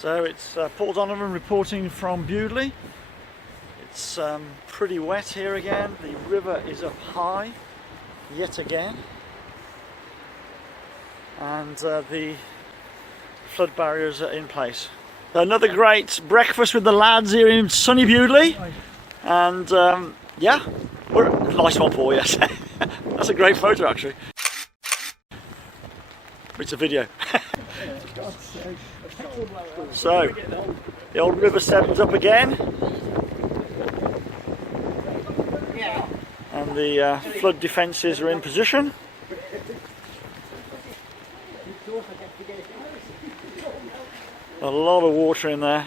So it's Paul Donovan reporting from Bewdley. It's pretty wet here again. The river is up high yet again, and the flood barriers are in place. Another great breakfast with the lads here in sunny Bewdley, and yeah, nice one, Paul. Yes, that's a great photo actually. It's a video. So, the old River Severn's up again, and the flood defences are in position. A lot of water in there.